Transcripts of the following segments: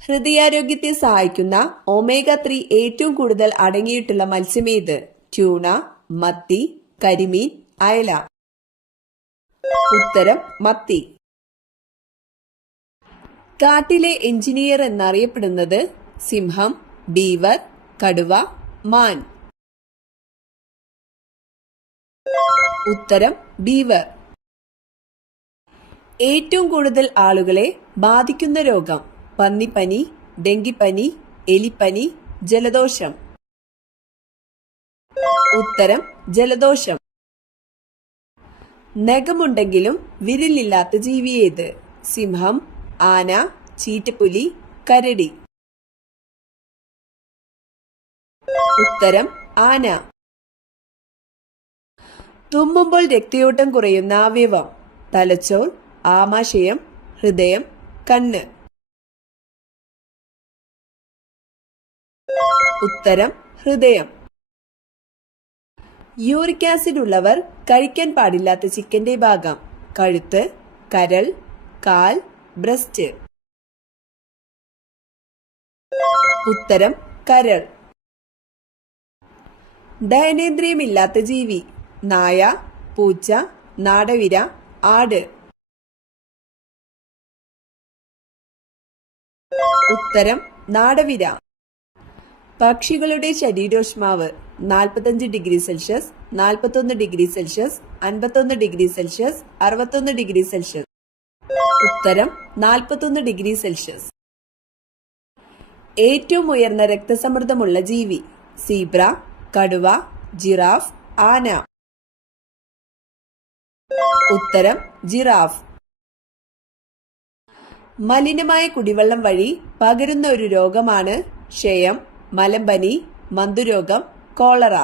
ഹൃദയാരോഗ്യത്തെ സഹായിക്കുന്ന ഒമേഗ 3 ഏറ്റവും കൂടുതൽ അടങ്ങിയിട്ടുള്ള മത്സ്യമേത്? ട്യൂണ, മത്തി, കരിമീൻ, അയല. ഉത്തരം മത്തി. കാട്ടിലെ എഞ്ചിനീയർ എന്നറിയപ്പെടുന്നത്? സിംഹം, ബീവർ, കടുവ, മാൻ. ഉത്തരം ബീവർ. ഏറ്റവും കൂടുതൽ ആളുകളെ ബാധിക്കുന്ന രോഗം? പന്നിപ്പനി, ഡെങ്കിപ്പനി, എലിപ്പനി, ജലദോഷം. ഉത്തരം ജലദോഷം. നഖമുണ്ടെങ്കിലും വിരലില്ലാത്ത ജീവി ഏത്? സിംഹം, ആന, ചീറ്റപ്പുലി, കരടി. ഉത്തരം ആന. തുമ്മുമ്പോൾ രക്തയോട്ടം കുറയുന്ന അവയവം? തലച്ചോർ, ആമാശയം, ഹൃദയം, കണ്ണ്. ഉത്തരം ഹൃദയം. യൂറിക് ആസിഡ് ഉള്ളവർ കഴിക്കാൻ പാടില്ലാത്ത ചിക്കന്റെ ഭാഗം? കഴുത്ത്, കരൾ, കാൽ, ബ്രസ്റ്റ്. ഉത്തരം കരൾ. ദഹനേന്ദ്രിയമില്ലാത്ത ജീവി? നായ, പൂച്ച, നാടവിര, ആട്. ഉത്തരം നാടവിര. പക്ഷികളുടെ ശരീരോഷ്മാവ്? 45 degree Celsius, 41 degree Celsius, 51 degree Celsius, 61 degree Celsius. ഉത്തരം 41 ഡിഗ്രി സെൽഷ്യസ്. ഏറ്റവും ഉയർന്ന രക്തസമ്മർദ്ദമുള്ള ജീവി? സീബ്ര, കടുവ, ജിറാഫ്, ആന. ഉത്തരം ജിറാഫ്. മലിനമായ കുടിവെള്ളം വഴി പകരുന്ന ഒരു രോഗമാണ് ക്ഷയം, മലമ്പനി, മന്തുരോഗം, കോളറ.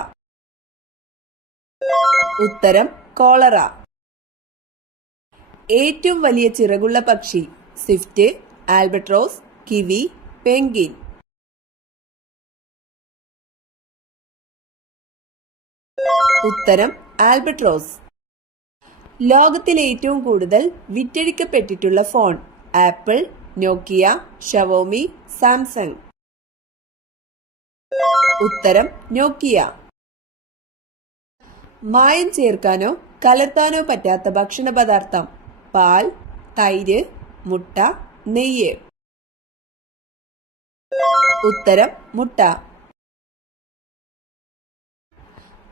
ഉത്തരം കോളറ. ഏറ്റവും വലിയ ചിറകുള്ള പക്ഷി? Swift, albatross, kiwi, penguin. ഉത്തരം ആൽബട്രോസ്. ലോകത്തിലെ ഏറ്റവും കൂടുതൽ വിറ്റഴിക്കപ്പെട്ടിട്ടുള്ള ഫോൺ? ആപ്പിൾ, നോക്കിയ, ഷവോമി, സാംസങ്. ഉത്തരം നോക്കിയ. മായം ചേർക്കാനോ കലർത്താനോ പറ്റാത്ത ഭക്ഷണ പദാർത്ഥം? പാൽ, തൈര്, മുട്ട, നെയ്യ്. ഉത്തരം മുട്ട.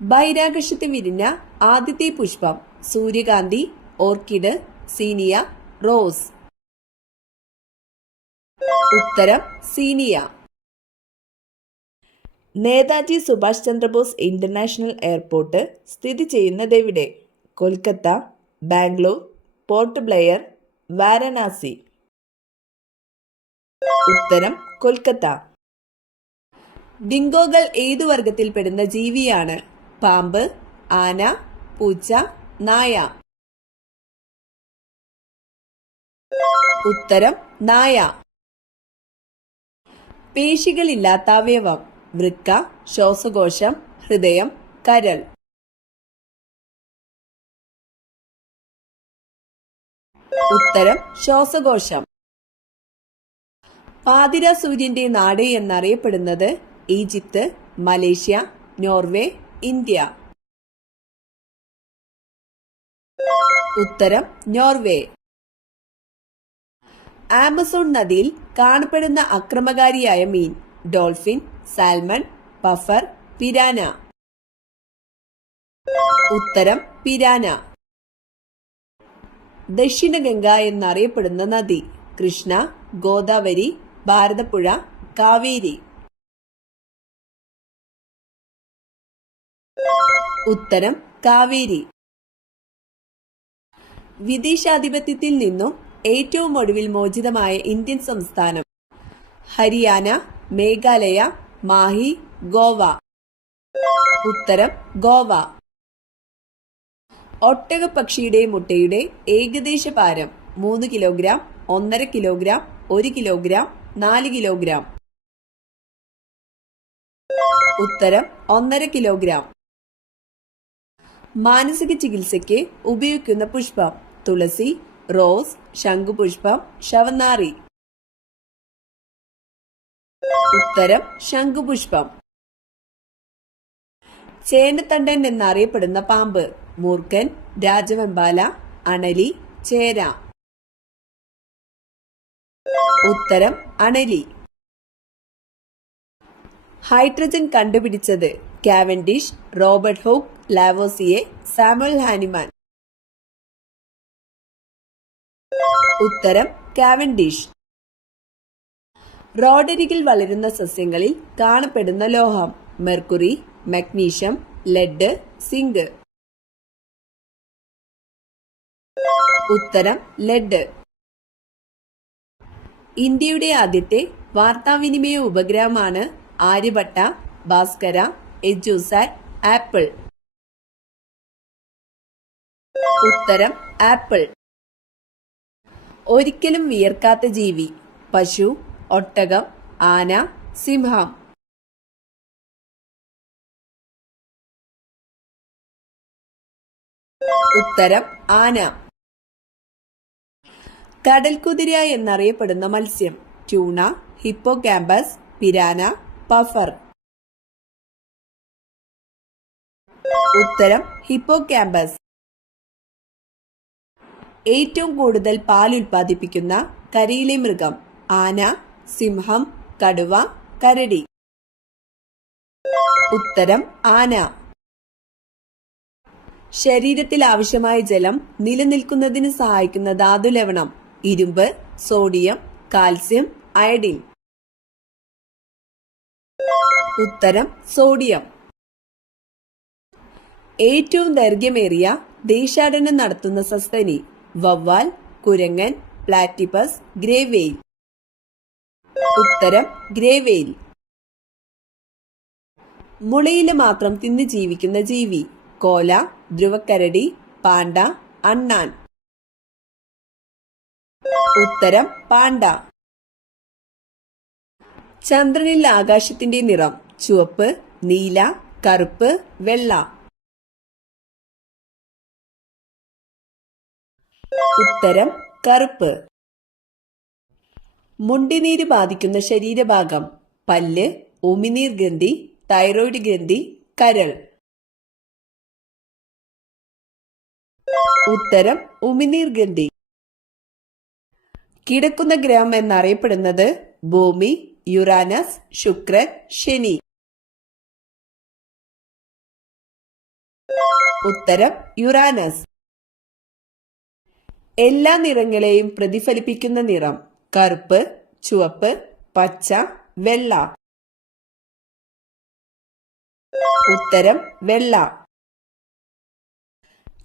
ബഹിരാകാശത്ത് വിരിഞ്ഞ ആദ്യത്തെ പുഷ്പം? സൂര്യകാന്തി, ഓർക്കിഡ്, സീനിയ, റോസ്. ഉത്തരം സീനിയ. നേതാജി സുഭാഷ് ചന്ദ്രബോസ് ഇന്റർനാഷണൽ എയർപോർട്ട് സ്ഥിതി ചെയ്യുന്നത് എവിടെ? കൊൽക്കത്ത, ബാംഗ്ലൂർ, പോർട്ട് ബ്ലെയർ, വാരണാസി. ഉത്തരം കൊൽക്കത്ത. ഡിങ്കോകൾ ഏതു വർഗത്തിൽപ്പെടുന്ന ജീവിയാണ്? പാമ്പ്, ആന, പൂച്ച, നായ. ഉത്തരം നായ. പേശികളില്ലാത്ത അവയവം? വൃക്ക, ശ്വാസകോശം, ഹൃദയം, കരൾ. ഉത്തരം ശ്വാസകോശം. പാതിര സൂര്യന്റെ നാട് എന്നറിയപ്പെടുന്നത്? Egypt, Malaysia, Norway, India. ഉത്തരം നോർവേ. ആമസോൺ നദിയിൽ കാണപ്പെടുന്ന അക്രമകാരിയായ മീൻ? Dolphin, salmon, puffer, piranha. ഉത്തരം പിരാന. ദക്ഷിണ ഗംഗ എന്നറിയപ്പെടുന്ന നദി? കൃഷ്ണ, ഗോദാവരി, ഭാരതപ്പുഴ, കാവേരി. ഉത്തരം കാവേരി. വിദേശാധിപത്യത്തിൽ നിന്നും ഏറ്റവും ഒടുവിൽ മോചിതമായ ഇന്ത്യൻ സംസ്ഥാനം? ഹരിയാന, മേഘാലയ, മാഹി, ഗോവ. ഉത്തരം ഗോവ. ഒട്ടകപ്പക്ഷിയുടെ മുട്ടയുടെ ഏകദേശ ഭാരം? 3 കിലോഗ്രാം, 1.5 കിലോഗ്രാം, 1 കിലോഗ്രാം, 4 കിലോഗ്രാം. ഉത്തരം 1.5 കിലോഗ്രാം. മാനസിക ചികിത്സയ്ക്ക് ഉപയോഗിക്കുന്ന പുഷ്പം? തുളസി, റോസ്, ശംഖുപുഷ്പം, ശവനാറി. ഉത്തരം ശംഖുപുഷ്പം. ചേനത്തണ്ടൻ എന്നറിയപ്പെടുന്ന പാമ്പ്: മൂർഖൻ, രാജവെമ്പാല, അണലി, ചേര. ഉത്തരം അണലി. ഹൈഡ്രജൻ കണ്ടുപിടിച്ചത്: Cavendish, Robert Hooke, Lavoisier, Samuel Hahnemann. ഉത്തരം കാവൻഡിഷ്. റോഡരികിൽ വളരുന്ന സസ്യങ്ങളിൽ കാണപ്പെടുന്ന ലോഹം: മെർക്കുറി, മഗ്നീഷ്യം, ലെഡ്, സിങ്ക്. ഉത്തരം ലെഡ്. ഇന്ത്യയുടെ ആദ്യത്തെ വാർത്താവിനിമയ ഉപഗ്രഹമാണ് ആര്യഭട്ട, ഭാസ്കര, എജുസാറ്റ്, ആപ്പിൾ. ഉത്തരം ആപ്പിൾ. ഒരിക്കലും വിയർക്കാത്ത ജീവി: പശു, ഒട്ടകം, ആന, സിംഹം. ഉത്തരം ആന. കടൽക്കുതിര എന്നറിയപ്പെടുന്ന മത്സ്യം: ട്യൂണ, ഹിപ്പോകാമ്പസ്, പിരാന, പഫർ. ഉത്തരം ഹിപ്പോകാമ്പസ്. ഏറ്റവും കൂടുതൽ പാൽ ഉൽപ്പാദിപ്പിക്കുന്ന കരയിലെ മൃഗം: ആന, സിംഹം, കടുവ, കരടി. ഉത്തരം ആന. ശരീരത്തിൽ ആവശ്യമായ ജലം നിലനിൽക്കുന്നതിന് സഹായിക്കുന്ന ധാതുലവണം: ഇരുമ്പ്, സോഡിയം, കാൽസ്യം, അയഡിൻ. ഉത്തരം സോഡിയം. ഏറ്റവും ദൈർഘ്യമേറിയ ദേശാടനം നടത്തുന്ന സസ്തനി: വവ്വാൽ, കുരങ്ങൻ, പ്ലാറ്റിപ്പസ്, ഗ്രേവെയിൽ. ഉത്തരം ഗ്രേവെയിൽ. മുളയില മാത്രം തിന്ന് ജീവിക്കുന്ന ജീവി: കോല, ധ്രുവക്കരടി, പാണ്ട, അണ്ണാൻ. ഉത്തരം പാണ്ട. ചന്ദ്രനിൽ ആകാശത്തിന്റെ നിറം: ചുവപ്പ്, നീല, കറുപ്പ്, വെള്ള. ഉത്തരം കറുപ്പ്. മുണ്ടിനീര് ബാധിക്കുന്ന ശരീരഭാഗം: പല്ല്, ഉമിനീർ ഗ്രന്ഥി, തൈറോയ്ഡ് ഗ്രന്ഥി, കരൾ. ഉത്തരം ഉമിനീർ ഗ്രന്ഥി. കിടക്കുന്ന ഗ്രഹം എന്നറിയപ്പെടുന്നത്: ഭൂമി, യുറാനസ്, ശുക്രൻ, ശനി. ഉത്തരം യുറാനസ്. എല്ലാ നിറങ്ങളെയും പ്രതിഫലിപ്പിക്കുന്ന നിറം: കറുപ്പ്, ചുവപ്പ്, പച്ച, വെള്ള. ഉത്തരം വെള്ള.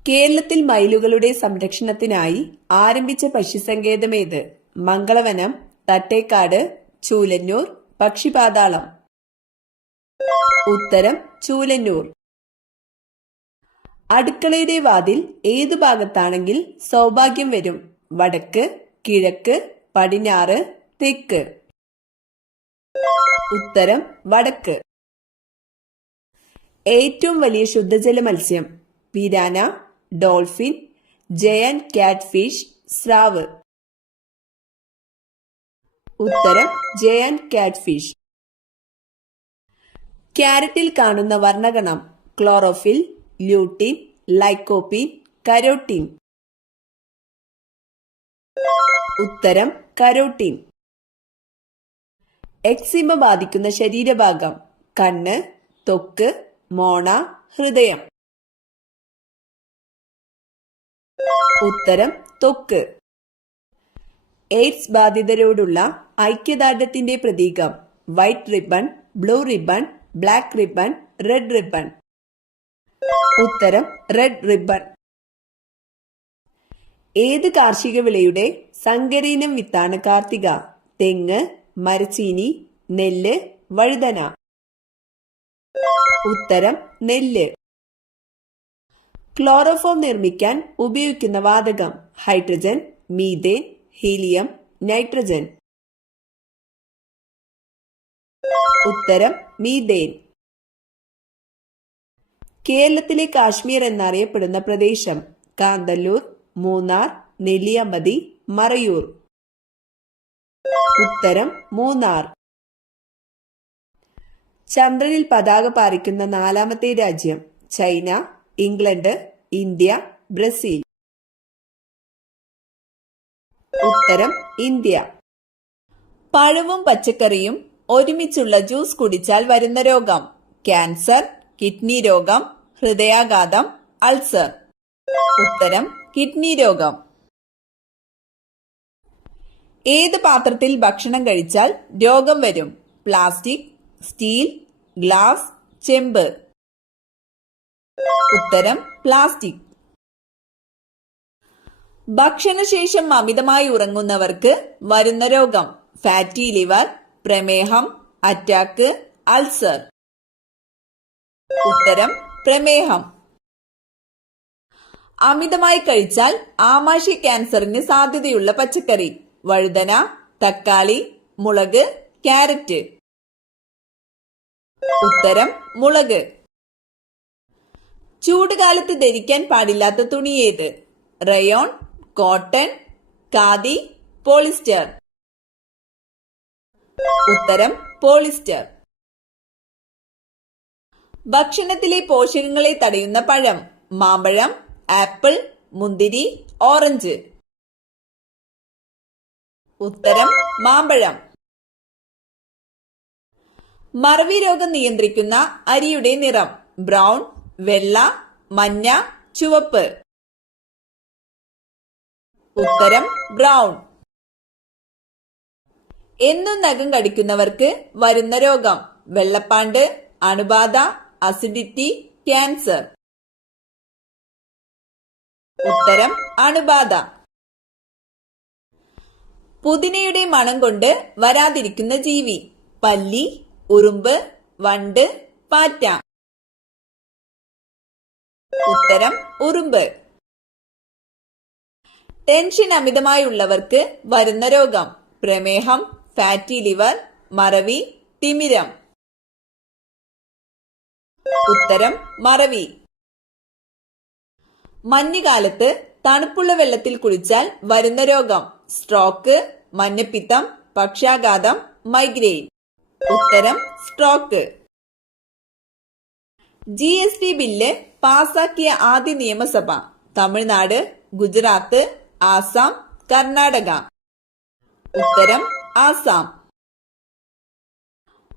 കേരളത്തിൽ മയിലുകളുടെ സംരക്ഷണത്തിനായി ആരംഭിച്ച പക്ഷിസങ്കേതമേത്? മംഗളവനം, തട്ടേക്കാട്, ചൂലന്നൂർ, പക്ഷിപാതാളം. ഉത്തരം ചൂലന്നൂർ. അടുക്കളയുടെ വാതിൽ ഏതു ഭാഗത്താണെങ്കിൽ സൗഭാഗ്യം വരും? വടക്ക്, കിഴക്ക്, പടിഞ്ഞാറ്, തെക്ക്. ഉത്തരം വടക്ക്. ഏറ്റവും വലിയ ശുദ്ധജല മത്സ്യം: പിരാന, ഡോൾഫിൻ, ജയന്റ് കാറ്റ്ഫിഷ്, സ്രാവ്. ഉത്തരം ജയന്റ് കാറ്റ്ഫിഷ്. ക്യാരറ്റിൽ കാണുന്ന വർണ്ണകണം: ക്ലോറോഫിൽ, ല്യൂട്ടിൻ, ലൈക്കോപ്പീൻ, കരോട്ടീൻ. ഉത്തരം കരോട്ടീൻ. എക്സിമ ബാധിക്കുന്ന ശരീരഭാഗം: കണ്ണ്, ത്വക്ക്, മോണ, ഹൃദയം. ഉത്തരം ത്വക്ക്. എയ്ഡ്സ് ബാധിതരോടുള്ള ഐക്യദാർഢ്യത്തിന്റെ പ്രതീകം: white ribbon, blue ribbon, black ribbon, red ribbon. ഉത്തരം റെഡ് റിബൺ. ഏത് കാർഷിക വിളയുടെ സങ്കരയിനം വിത്താണ് കാർത്തിക? തെങ്ങ്, മരച്ചീനി, നെല്ല്, വഴുതന. ഉത്തരം നെല്ല്. ക്ലോറോഫോം നിർമ്മിക്കാൻ ഉപയോഗിക്കുന്ന വാതകം: ഹൈഡ്രജൻ, മീഥേൻ, ഹീലിയം, നൈട്രജൻ. ഉത്തരം മീഥേൻ. കേരളത്തിലെ കാശ്മീർ എന്നറിയപ്പെടുന്ന പ്രദേശം: കാന്തല്ലൂർ, മൂന്നാർ, നെല്ലിയാമ്പതി, മറയൂർ. ഉത്തരം മൂന്നാർ. ചന്ദ്രനിൽ പതാക പാറിക്കുന്ന 4ാമത്തെ രാജ്യം? China, England, India, Brazil. ഉത്തരം ഇന്ത്യ. പഴവും പച്ചക്കറിയും ഒരുമിച്ചുള്ള ജ്യൂസ് കുടിച്ചാൽ വരുന്ന രോഗം? ക്യാൻസർ, കിഡ്നി രോഗം, ഹൃദയാഘാതം, അൾസർ. ഉത്തരം കിഡ്നി രോഗം. ഏത് പാത്രത്തിൽ ഭക്ഷണം കഴിച്ചാൽ രോഗം വരും? പ്ലാസ്റ്റിക്, സ്റ്റീൽ, ഗ്ലാസ്, ചെമ്പ്. ഉത്തരം പ്ലാസ്റ്റിക്. ഭക്ഷണശേഷം അമിതമായി ഉറങ്ങുന്നവർക്ക് വരുന്ന രോഗം? ഫാറ്റി ലിവർ, പ്രമേഹം, അറ്റാക്ക്, അൾസർ. ഉത്തരം പ്രമേഹം. അമിതമായി കഴിച്ചാൽ ആമാശയ ക്യാൻസറിന് സാധ്യതയുള്ള പച്ചക്കറി? വഴുതന, തക്കാളി, മുളക്, ക്യാരറ്റ്. ഉത്തരം മുളക്. ചൂടുകാലത്ത് ധരിക്കാൻ പാടില്ലാത്ത തുണി ഏത്? Rayon, cotton, khadi, polyester. ഉത്തരം പോളിസ്റ്റർ. ഭക്ഷണത്തിലെ പോഷകങ്ങളെ തടയുന്ന പഴം? മാമ്പഴം, ആപ്പിൾ, മുന്തിരി, ഓറഞ്ച്. ഉത്തരം മാമ്പഴം. മറവി രോഗം നിയന്ത്രിക്കുന്ന അരിയുടെ നിറം? ബ്രൗൺ, വെള്ള, മഞ്ഞ, ചുവപ്പ്. ഉത്തരം ബ്രൗൺ. എന്നും നഖം കടിക്കുന്നവർക്ക് വരുന്ന രോഗം? വെള്ളപ്പാണ്ട്, അണുബാധ, അസിഡിറ്റി, ക്യാൻസർ. ഉത്തരം അണുബാധ. പുതിനയുടെ മണം കൊണ്ട് വരാതിരിക്കുന്ന ജീവി? പല്ലി, ഉറുമ്പ്, വണ്ട്, പാറ്റ. ഉത്തരം ഉറുമ്പ്. ടെൻഷൻ അമിതമായുള്ളവർക്ക് വരുന്ന രോഗം? പ്രമേഹം, ഫാറ്റി ലിവർ, മറവി, തിമിരം. ഉത്തരം മറവി. മഞ്ഞുകാലത്ത് തണുപ്പുള്ള വെള്ളത്തിൽ കുളിച്ചാൽ വരുന്ന രോഗം? സ്ട്രോക്ക്, മഞ്ഞപ്പിത്തം, പക്ഷാഘാതം, മൈഗ്രെയിൻ. ഉത്തരം സ്ട്രോക്ക്. GST ബില്ല് പാസാക്കിയ ആദ്യ നിയമസഭ? തമിഴ്നാട്, ഗുജറാത്ത്, ആസാം, കർണാടക. ഉത്തരം ആസാം.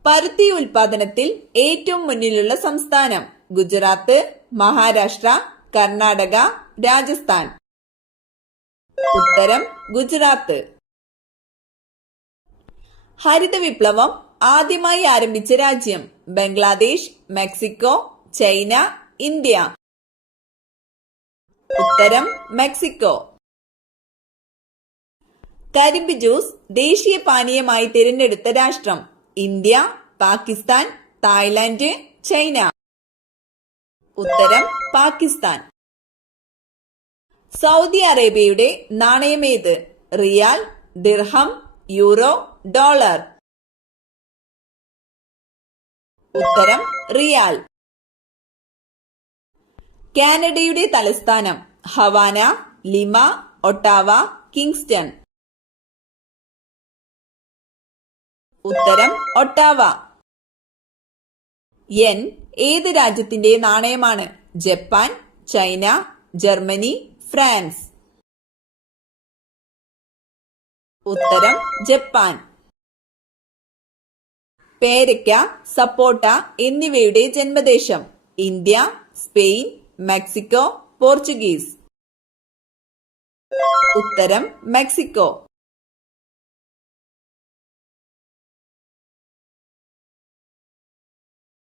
പരുത്തി ഉൽപാദനത്തിൽ ഏറ്റവും മുന്നിലുള്ള സംസ്ഥാനം? ഗുജറാത്ത്, മഹാരാഷ്ട്ര, കർണാടക, രാജസ്ഥാൻ. ഉത്തരം ഗുജറാത്ത്. ഹരിത വിപ്ലവം ആദ്യമായി ആരംഭിച്ച രാജ്യം? Bangladesh, Mexico, China, India. ഉത്തരം മെക്സിക്കോ. കരിമ്പ് ജ്യൂസ് ദേശീയ പാനീയമായി തിരഞ്ഞെടുത്ത രാഷ്ട്രം? India, Pakistan, Thailand, China. ഉത്തരം പാകിസ്ഥാൻ. സൗദി അറേബ്യയുടെ നാണയമേത്? റിയാൽ, ദിർഹം, യൂറോ, ഡോളർ. ഉത്തരം റിയാൽ. കാനഡയുടെ തലസ്ഥാനം? Havana, Lima, Ottawa, Kingston. ഉത്തരം ഒട്ടാവ. യെൻ ഏത് രാജ്യത്തിന്റെ നാണയമാണ്? Japan, China, Germany, France. ഉത്തരം ജപ്പാൻ. പേരയ്ക്ക, സപ്പോട്ട എന്നിവയുടെ ജന്മദേശം? India, Spain, Mexico, Portuguese. ഉത്തരം മെക്സിക്കോ.